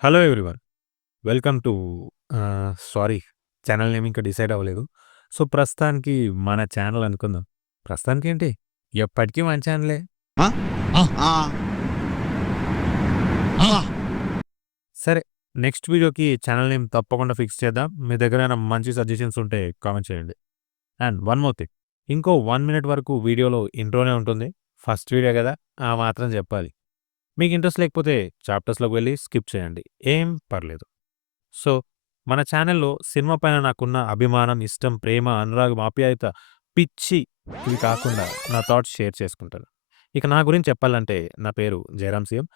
Hello everyone. Welcome to sorry, channel name ఇంకా decide అవ్వలేదు. So, ప్రస్తుతానికి మన ఛానల్ అనుకుందాం. ప్రస్తుతానికేంటి, ఎప్పటికి మన ఛానలే. ఆ! ఆ! ఆ! ఆ! సరే, నెక్స్ట్ వీడియోకి ఛానల్ నేమ్ తప్పకుండా ఫిక్స్ చేద్దాం. మీ దగ్గర ఏమైనా మంచి సజెషన్స్ ఉంటే కామెంట్ చేయండి. అండ్ వన్ మోర్ థింగ్, ఇంకో 1 మినిట్ వరకు వీడియోలో ఇంట్రోనే ఉంటుంది. ఫస్ట్ వీడియో గదా! ఆ మాత్రం చెప్పాలి. మీకు ఇంట్రెస్ట్ లేకపోతే చాప్టర్స్‌లోకి వెళ్లి స్కిప్ చేయండి. ఏం పర్లేదు. సో, మన ఛానల్‌లో సినిమా పైన నాకున్న అభిమానం, ఇష్టం, ప్రేమ, అనురాగం, ఆప్యాయత, పిచ్చి ఇవి కాకుండా నా థాట్స్ షేర్ చేసుకుంటాను. ఇక నా గురించి చెప్పాలంటే నా పేరు జయరామ్ సీఎం.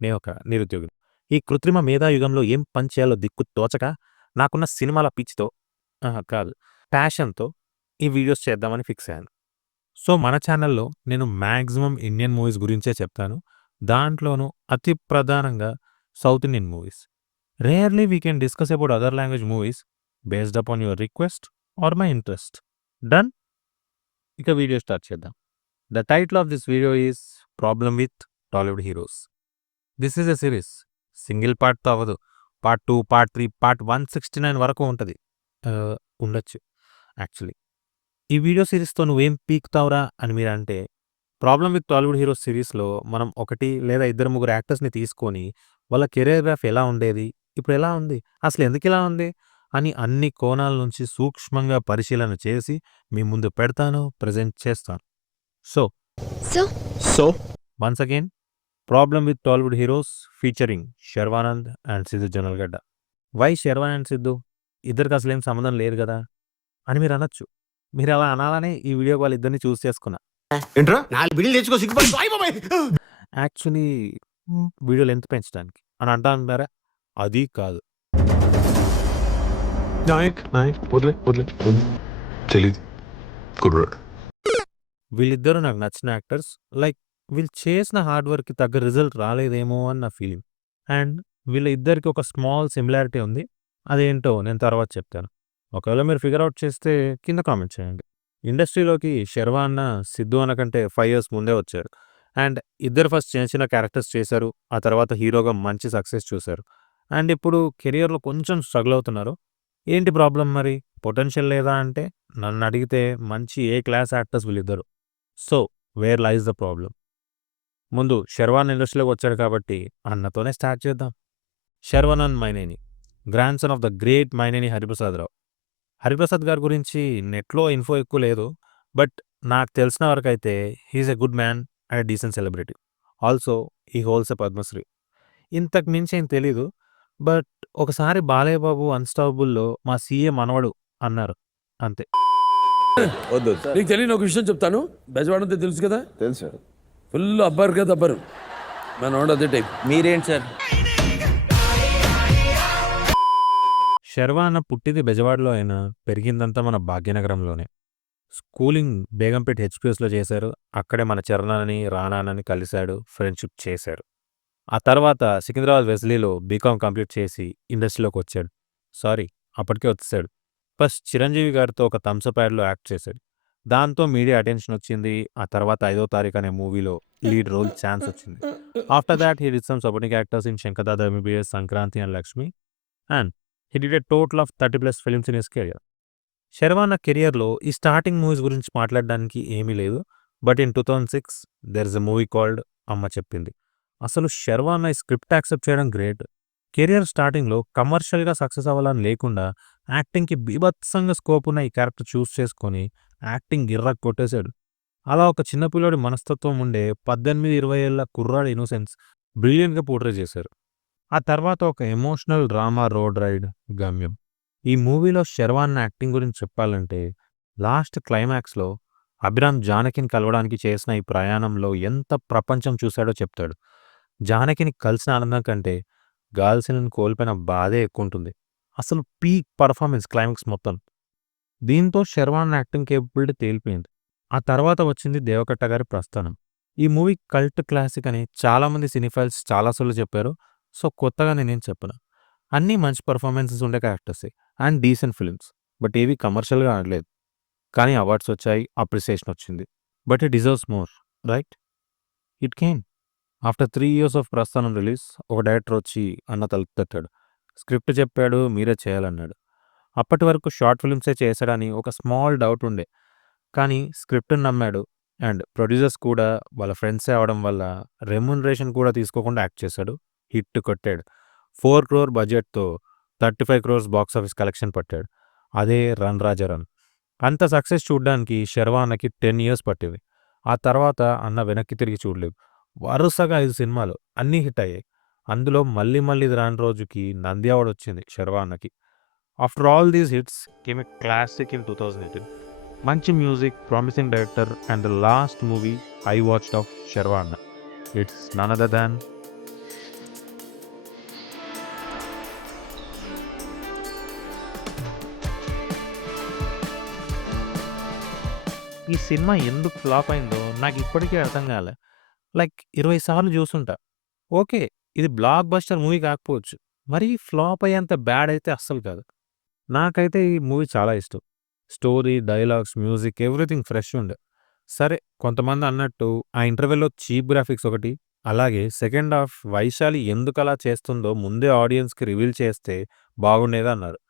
నేనొక నిరుద్యోగిని. ఈ కృత్రిమ మేధా యుగంలో ఏం పని చేయాలో దిక్కు తోచక నాకున్న సినిమాల పిచ్చితో కాదు, ప్యాషన్‌తో ఈ వీడియోస్ చేద్దామని ఫిక్స్ అయ్యాను. సో, మన ఛానల్‌లో నేను మాక్సిమం ఇండియన్ మూవీస్ గురించే చెప్తాను. దాంట్లోనూ అతి ప్రధానంగా south Indian movies. Rarely we can discuss about other language movies based upon your request or my interest. Done? ఇక వీడియో స్టార్ట్ చేద్దాం. The title of this video is 'problem with Tollywood heroes'. This is a series. Single పార్ట్‌తో అవ్వదు. Part 2, part 3, part 169 వరకు ఉంటది. ఉండొచ్చు actually. ఈ video సిరీస్‌తో నువ్వేం పీకుతావురా అని మీరంటే, 'ప్రాబ్లమ్ విత్ టాలీవుడ్ హీరోస్' సిరీస్‌లో మనం 1 లేదా 2, 3 యాక్టర్స్‌ని తీసుకొని వాళ్ళ కెరియర్ గ్రాఫ్ ఎలా ఉండేది? ఇప్పుడెలా ఉంది? అసలెందుకిలా ఉంది? అని అన్ని కోణాల నుంచి సూక్ష్మంగా పరిశీలన చేసి మీ ముందు పెడతాను, ప్రెజెంట్ చేస్తాను. So, so so once again 'problem with Tollywood heroes' featuring Sharwanand and Siddu Jonnalagadda. Why Sharwanand, Siddu? ఇద్దరికసలేం సంబంధం లేదు గదా! అని మీరనొచ్చు. మీరలా అనాలనే ఈ వీడియోకి వాళ్ళిద్దరిని చూజ్ చేసుకున్నా. ఏంట్రా 4 బిల్లు తెచ్చుకో సిగ్గుపడి అయ్ బాబోయ్! యాక్చువల్లీ వీడియో లెంత్ పెంచడానికి అని అంటారా? అది కాదు. నాయక్ వదిలే తెలీదు కుర్రాడు. వీళ్ళిద్దరూ నాకు నచ్చిన యాక్టర్స్. లైక్ వీళ్ళు చేసిన హార్డ్ వర్క్‌కి తగ్గ రిజల్ట్ రాలేదేమో అని నా ఫీలింగ్. అండ్ వీళ్ళ ఇద్దరికి ఒక స్మాల్ సిమిలారిటీ ఉంది. అదేంటో నేను తర్వాత చెప్తాను. ఒకవేళ మీరు ఫిగర్ ఔట్ చేస్తే కింద కామెంట్ చేయండి. ఇండస్ట్రీలోకి శర్వా అన్న, సిద్దు అన్న కంటే 5 ఇయర్స్ ముందే వచ్చారు. అండ్ ఇద్దరు ఫస్ట్ చిన్న చిన్న క్యారెక్టర్స్ చేశారు. ఆ తర్వాత హీరోగా మంచి సక్సెస్ చూసారు. అండ్ ఇప్పుడు కెరియర్‌లో కొంచెం స్ట్రగుల్ అవుతున్నారు. ఏంటి ప్రాబ్లమ్ మరి? పొటెన్షియల్ లేదా అంటే, నన్నడిగితే మంచి ఏ క్లాస్ యాక్టర్స్ వీళ్ళిద్దరు. So, where lies the problem? ముందు శర్వానంద్ ఇండస్ట్రీలోకి వచ్చాడు కాబట్టి అన్నతోనే స్టార్ట్ చేద్దాం. Sharwanand Myneni, grandson of the great Myneni Hariprasadarao. Hariprasad గారి గురించి నెట్‌లో ఇన్ఫో ఎక్కువ లేదు. బట్ నాకు తెలిసిన వరకైతే he is a good man and decent celebrity. Also he holds a Padmashri. ఇంతకు మించి ఏం తెలీదు. బట్ ఒకసారి బాలయ్య బాబు 'అన్‌స్టాపబుల్‌లో' మా సీఏ మనవడు అన్నారు. అంతే. వద్దు నీకు తెలియని ఒక విషయం చెప్తాను. బెజవాడ అంతే తెలుసు కదా, తెలుసు ఫుల్ అబ్బరు కదా అబ్బరు. మనోడు అదే టైప్. మీరేంటి సార్ శర్వా అన్న పుట్టింది బెజవాడలో అయినా పెరిగిందంతా మన భాగ్యనగరంలోనే. స్కూలింగ్ బేగంపేట్ హెచ్‌పీఎస్‌లో చేశారు. అక్కడే మన చరణ్‌ని, రానాని కలిసాడు. ఫ్రెండ్‌షిప్ చేశారు. ఆ తర్వాత సికింద్రాబాద్ వెస్లీలో బీకామ్ కంప్లీట్ చేసి ఇండస్ట్రీలోకొచ్చాడు. సారీ, అప్పటికే వచ్చేసాడు. ఫస్ట్ చిరంజీవి గారితో ఒక థమ్స్ అప్ యాడ్‌లో యాక్ట్ చేశాడు. దాంతో మీడియా అటెన్షన్ వచ్చింది. ఆ తర్వాత 'ఐదో తారీఖు' అనే మూవీలో లీడ్ రోల్ ఛాన్స్ వచ్చింది. After thought he did some supporting actors in 'Shankardada MBBS', 'Sankranthi' and 'Lakshmi'. And he did a total of 30+ films in his career. Sharwana కెరియర్‌లో ఈ స్టార్టింగ్ మూవీస్ గురించి మాట్లాడడానికి ఏమీ లేదు. But in 2006 there is a movie called 'Amma Cheppindi'. అసలు శర్వాన ఈ script accept చేయడం great. Career స్టార్టింగ్‌లో కమర్షియల్‌గా సక్సెస్ అవ్వాలని లేకుండా యాక్టింగ్‌కి బీభత్సంగా స్కోప్ ఉన్న ఈ క్యారెక్టర్ చూస్ చేసుకొని యాక్టింగ్ గిర్రక కొట్టేశాడు. అలా ఒక చిన్న పిల్లోడి మనస్తత్వం ఉండే 18, 20 ఏళ్ల కుర్రాడి ఇన్నోసెన్స్ బ్రిలియంట్‌గా పోర్ట్రే చేశారు. ఆ తర్వాత ఒక ఎమోషనల్ డ్రామా 'రోడ్ రైడ్', 'గమ్యం'. ఈ మూవీలో శర్వాన్ యాక్టింగ్ గురించి చెప్పాలంటే లాస్ట్ క్లైమాక్స్‌లో అభిరామ్ జానకిని కలవడానికి చేసిన ఈ ప్రయాణంలో ఎంత ప్రపంచం చూశాడో చెప్తాడు. జానకిని కలిసిన ఆనందం కంటే గాల్సినని కోల్పోయిన బాధే ఎక్కువుంటుంది. అసలు పీక్ పర్ఫార్మెన్స్ క్లైమాక్స్ మొత్తం. దీంతో శర్వాన్ యాక్టింగ్ కేపబిలిటీ తేలిపోయింది. ఆ తర్వాత వచ్చింది దేవకట్ట గారి ప్రస్థానం. ఈ మూవీ కల్ట్ క్లాసిక్ అని చాలామంది సినిఫైల్స్ చాలా సార్లు చెప్పారు. సో, కొత్తగా నేనేం చెప్పను. అన్నీ మంచి పెర్ఫార్మెన్సెస్ ఉండే క్యారెక్టర్సే అండ్ డీసెంట్ ఫిల్మ్స్. బట్ ఏవి కమర్షియల్‌గా ఆడలేదు. కానీ అవార్డ్స్ వచ్చాయి, అప్రిసియేషన్ వచ్చింది. But it deserves more, right? It came. After 3 years of ప్రస్థానం రిలీజ్ ఒక డైరెక్టర్ వచ్చి అన్న తలుపు తట్టాడు. స్క్రిప్ట్ చెప్పాడు, మీరే చేయాలన్నాడు. అప్పటి వరకు షార్ట్ ఫిల్మ్సే చేశాడని ఒక స్మాల్ డౌట్ ఉండే. కానీ స్క్రిప్ట్‌ని నమ్మాడు. అండ్ ప్రొడ్యూసర్స్ కూడా వాళ్ళ ఫ్రెండ్సే అవ్వడం వల్ల రెమ్యూనరేషన్ కూడా తీసుకోకుండా యాక్ట్ చేశాడు. హిట్ కొట్టాడు. 4 క్రోర్ బడ్జెట్‌తో 35 క్రోర్స్ బాక్స్ ఆఫీస్ కలెక్షన్ పట్టాడు. అదే 'రన్ రాజా రన్'. అంత సక్సెస్ చూడ్డానికి 'శర్వానకి' 10 ఇయర్స్ పట్టింది. ఆ తర్వాత అన్న వెనక్కి తిరిగి చూడలేదు. వరుసగా 5 సినిమాలు అన్నీ హిట్ అయ్యాయి. అందులో మళ్ళీ మళ్ళీ ఇది రాని రోజుకి నంది అవార్డ్ వచ్చింది 'శర్వానకి'. After all these hits came a classic in 2018. మంచి music, promising director and the last movie I watched of Sharwana. It's none other than ఈ సినిమా ఎందుకు ఫ్లాప్ అయిందో నాకు ఇప్పటికీ అర్థం కాలే. లైక్ 20 సార్లు చూసుంటా. ఓకే. ఇది బ్లాక్ బస్టర్ మూవీ కాకపోవచ్చు. మరీ ఫ్లాప్ అయ్యేంత బ్యాడ్ అయితే అస్సలు కాదు. నాకైతే ఈ మూవీ చాలా ఇష్టం. Story, dialogues, music everything fresh ఉండే. సరే కొంతమంది అన్నట్టు ఆ ఇంటర్వెల్‌లో చీప్ గ్రాఫిక్స్ ఒకటి, అలాగే సెకండ్ హాఫ్ వైశాలి ఎందుకలా చేస్తుందో ముందే ఆడియన్స్‌కి రివీల్ చేస్తే బాగుండేదన్నారు.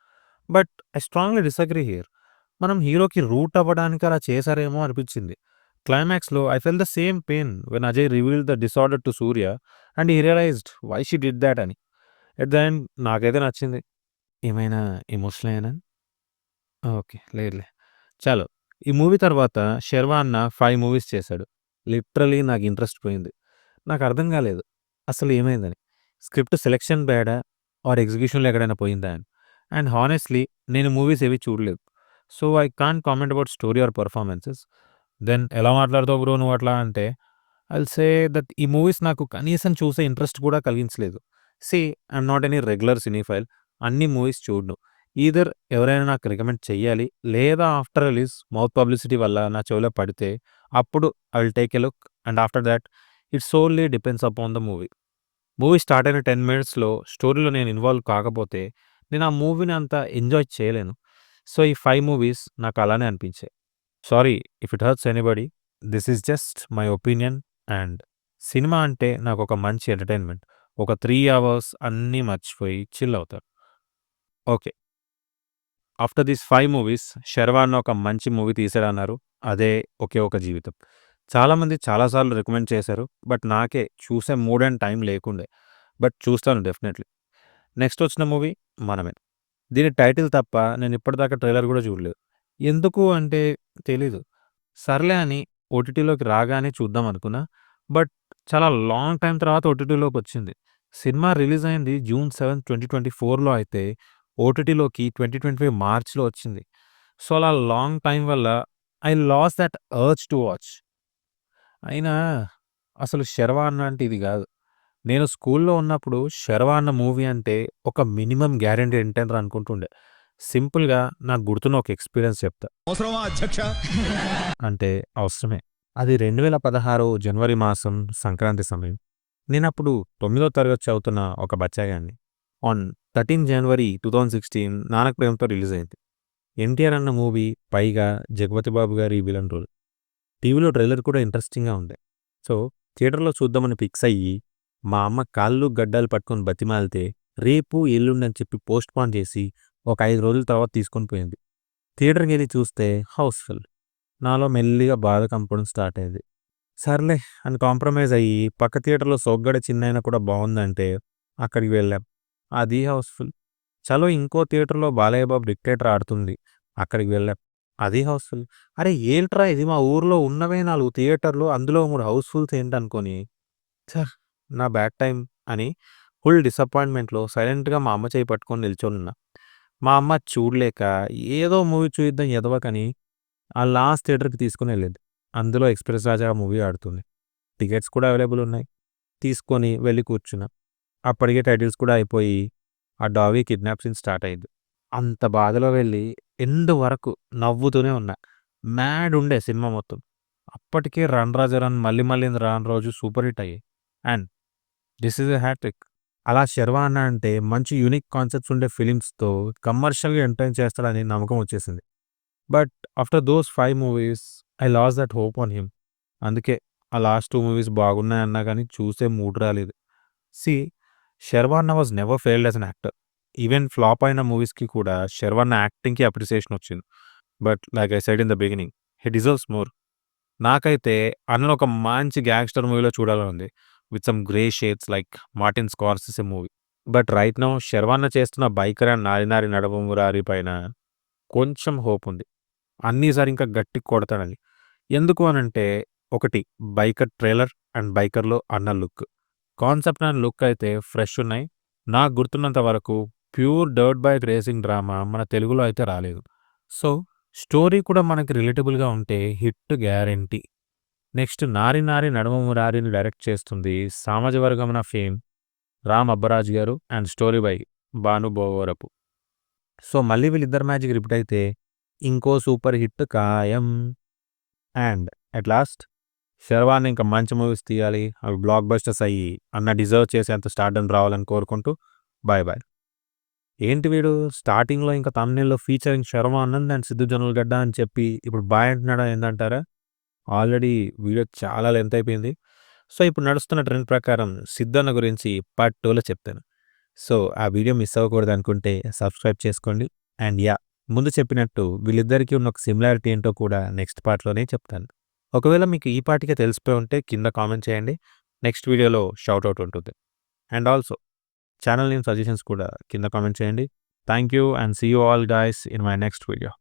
But I strongly disagree here. మనం హీరోకి రూట్ అవ్వడానికి అలా చేశారేమో అనిపించింది. క్లైమాక్స్‌లో I felt the same pain when Ajay revealed the disorder to Surya and he realized why she did that అని. ఎట్ ద ఎండ్ నాకైతే నచ్చింది. ఏమైనా ఎమోషనల్ అయ్యానా? ఓకే. లేదులే. చాలు. ఈ మూవీ తర్వాత 'శర్వా' అన్న 5 మూవీస్ చేశాడు. లిటరల్లీ నాకు ఇంట్రెస్ట్ పోయింది. నాకర్థం కాలేదు. అసలు ఏమైందని? స్క్రిప్ట్ సెలక్షన్ బ్యాడా? ఆర్ ఎగ్జిక్యూషన్‌లో ఎక్కడైనా పోయిందా అని? అండ్ హానెస్ట్‌లీ నేను మూవీస్ ఏవి చూడలేదు. So, I can't comment about story or performances. Then ఎలా మాట్లాడతావు బ్రో నువ్వు అట్లా అంటే, ఐ విల్ సే దట్ ఈ మూవీస్ నాకు కనీసం చూసే ఇంట్రెస్ట్ కూడా కలిగించలేదు. See I am not any regular cinephile. అన్ని మూవీస్ చూడను. ఈదర్ ఎవరైనా నాకు రికమెండ్ చెయ్యాలి. లేదా ఆఫ్టర్ రిలీజ్ మౌత్ పబ్లిసిటీ వల్ల నా చెవిలో పడితే అప్పుడు I will take a look. And after thought it solely depends upon the movie. Movie start అయిన 10 మినిట్స్‌లో స్టోరీలో నేను ఇన్వాల్వ్ కాకపోతే నేను ఆ మూవీని అంత ఎంజాయ్ చేయలేను. సో, ఈ 5 మూవీస్ నాకు అలానే అనిపించాయి. Sorry if it hurts anybody. This is just my opinion. And cinema అంటే నాకొక మంచి ఎంటర్‌టైన్‌మెంట్. ఒక 3 అవర్స్ అన్నీ మర్చిపోయి చిల్ అవుతాను. ఓకే. ఆఫ్టర్ దీస్ 5 మూవీస్ 'శర్వాన' ఒక మంచి మూవీ తీశాడన్నారు. అదే 'ఒకే ఒక జీవితం.' చాలామంది చాలా సార్లు రికమెండ్ చేశారు. బట్ నాకే చూసే మూడ్ అండ్ టైం లేకుండే. బట్ చూస్తాను డెఫినెట్‌లీ. నెక్స్ట్ వచ్చిన మూవీ 'మనమే.' దీని టైటిల్ తప్ప నేను ఇప్పటిదాకా ట్రైలర్ కూడా చూడలేదు. ఎందుకు అంటే తెలీదు. సర్లే అని ఓటీటీలోకి రాగానే చూద్దాం అనుకున్నా. బట్ చాలా లాంగ్ టైమ్ తర్వాత ఓటీటీలోకొచ్చింది. సినిమా రిలీజ్ అయింది జూన్ 7, 2024లో అయితే ఓటీటీలోకి 2025 మార్చ్‌లో వచ్చింది. సో, అలా లాంగ్ టైమ్ వల్ల I last that urge to watch. అయినా అసలు 'శర్వాన' అంటే ఇది గాదు. నేను స్కూల్‌లో ఉన్నప్పుడు 'శర్వాన' మూవీ అంటే ఒక మినిమమ్ గ్యారంటీ ఎంటైనర్ అనుకుంటుండే. సింపుల్‌గా నాకు గుర్తున్న ఒక ఎక్స్‌పీరియన్స్ చెప్తా. అవసరమా అధ్యక్ష? అంటే అవసరమే. అది 2016 జనవరి మాసం సంక్రాంతి సమయం. నేనప్పుడు 9వ తరగతి చదువుతున్న ఒక బచ్చాగాడిని. On 13 January 2016 'Nannaku Prematho' release అయింది. ఎన్టీఆర్ అన్న మూవీ, పైగా జగపతి బాబు గారి విలన్ రోల్. టీవీలో ట్రైలర్ కూడా ఇంట్రెస్టింగ్‌గా ఉంది. సో, థియేటర్‌లో చూద్దామని ఫిక్స్ అయ్యి, మా అమ్మ కాళ్ళు గడ్డాలు పట్టుకొని బతిమాలితే, రేపు, ఎల్లుండి అని చెప్పి పోస్ట్‌పోన్ చేసి, ఒక 5 రోజుల తర్వాత తీసుకొని పోయింది. థియేటర్‌కెళ్ళి చూస్తే హౌస్‌ఫుల్. నాలో మెల్లిగా బాధ కంపడం స్టార్ట్ అయింది. సర్లే అని కాంప్రమైజ్ అయ్యి, పక్క థియేటర్‌లో 'సోగ్గాడ చిన్నైన' కూడా బావుందంటే అక్కడికి వెళ్ళాం. అది హౌస్‌ఫుల్. చలో ఇంకో థియేటర్‌లో 'బాలయ్య బాబు డిక్టేటర్' ఆడుతుంది. అక్కడికి వెళ్ళాం. అది హౌస్‌ఫుల్. అరే ఏంట్రా ఇది మా ఊర్లో ఉన్నవే 4 థియేటర్లు, అందులో 3 హౌస్‌ఫుల్స్ ఏంటనుకోని, ఛ! నా బ్యాడ్ టైమ్ అని ఫుల్ డిసప్పాయింట్‌మెంట్‌లో సైలెంట్‌గా మా అమ్మ చెయ్యి పట్టుకొని నిల్చొనున్నా. మా అమ్మ చూడలేక ఏదో మూవీ చూయిద్దాం ఎదవకని ఆ లాస్ట్ థియేటర్‌కి తీసుకొనెళ్ళింది. అందులో 'ఎక్స్‌ప్రెస్ రాజా' మూవీ ఆడుతుంది. టికెట్స్ కూడా అవైలబుల్ ఉన్నాయి. తీసుకొని వెళ్లి కూర్చున్నా. అప్పటికే టైటిల్స్ కూడా అయిపోయి, ఆ డాగీ కిడ్నాప్ సీన్ స్టార్ట్ అయింది. అంత బాధలో వెళ్లి ఎండ్ వరకు నవ్వుతూనే ఉన్నా. మ్యాడ్ ఉండే సినిమా మొత్తం. అప్పటికే 'రన్ రాజా రన్', 'మళ్ళీ మళ్ళీ రాను రోజు' సూపర్ హిట్ అయ్యాయి. And this is a hat trick. అలా 'శర్వా' అన్న అంటే మంచి యూనిక్ కాన్సెప్ట్స్ ఉండే ఫిల్మ్స్‌తో కమర్షియల్‌గా ఎంటర్‌టైన్ చేస్తాడని నమ్మకం వచ్చేసింది. But after those 5 movies I last that hope on him. అందుకే ఆ లాస్ట్ 2 మూవీస్ బాగున్నాయన్నా గానీ చూసే మూడ్ రాలేదు. See 'Sharwana' was never failed as an actor. Even flop అయిన మూవీస్‌కి కూడా 'శర్వాన' యాక్టింగ్‌కి అప్రిసియేషన్ వచ్చింది. But like I said in the beginning he deserves more. నాకైతే అన్నను ఒక మంచి గ్యాంగ్‌స్టర్ మూవీలో చూడాలని ఉంది. With some grey shades like 'Martin Scorsese' movie. But right now 'Sharwana' చేస్తున్న 'బైకర్ అండ్ నారి నారి నడుమ మురారి' పైన కొంచెం హోప్ ఉంది. ఈసారి ఇంకా గట్టిగా కొడతాడని. ఎందుకు అనంటే, ఒకటి 'బైకర్' ట్రైలర్ అండ్ 'బైకర్‌లో' అన్న లుక్. కాన్సెప్ట్ అండ్ లుక్ అయితే ఫ్రెష్ ఉన్నాయి. నాకు గుర్తున్నంత వరకు pure dirt bike racing drama మన తెలుగులో అయితే రాలేదు. సో, స్టోరీ కూడా మనకి రిలేటబుల్‌గా ఉంటే హిట్ గ్యారంటీ. నెక్స్ట్ 'నారి నారి నడుమ మురారి'ని డైరెక్ట్ చేస్తుంది 'సామాజ వర్గమన' ఫేమ్ రామ్ అబ్బరాజు గారు and story by Bhanu Bhogavarapu. So, మళ్ళీ వీళ్ళిద్దరి మ్యాజిక్ రిపీట్ అయితే ఇంకో సూపర్ హిట్ ఖాయం. అండ్ అట్ లాస్ట్ 'శర్వాన' ఇంకా మంచి మూవీస్ తీయాలి. అవి బ్లాక్ బస్టర్స్ అయ్యి అన్న డిజర్వ్ చేసేంత స్టార్డమ్ రావాలని కోరుకుంటూ బాయ్ బాయ్. ఏంటి వీడు స్టార్టింగ్‌లో ఇంకా థంబ్‌నెయిల్‌లో ఫీచరింగ్ 'శర్వానంద్ అండ్ సిద్ధు జొన్నలగడ్డ' అని చెప్పి ఇప్పుడు బాయ్ అంటున్నాడా ఏందంటారా? ఆల్రెడీ వీడియో చాలా లెంత్ అయిపోయింది. సో, ఇప్పుడు నడుస్తున్న ట్రెండ్ ప్రకారం సిద్ధన్న గురించి పార్ట్ 2లో చెప్తాను. సో, ఆ వీడియో మిస్ అవ్వకూడదనుకుంటే సబ్స్క్రైబ్ చేసుకోండి. And yeah! ముందు చెప్పినట్టు వీళ్ళిద్దరికీ ఉన్న ఒక సిమిలారిటీ ఏంటో కూడా నెక్స్ట్ పార్ట్‌లోనే చెప్తాను. ఒకవేళ మీకు ఈ పాటికే తెలిసిపోయి ఉంటే కింద కామెంట్ చేయండి. నెక్స్ట్ వీడియోలో షౌట్ ఔట్ ఉంటుంది. And also channel name suggestions కూడా కింద కామెంట్ చేయండి. Thank you and see you all guys in my next video.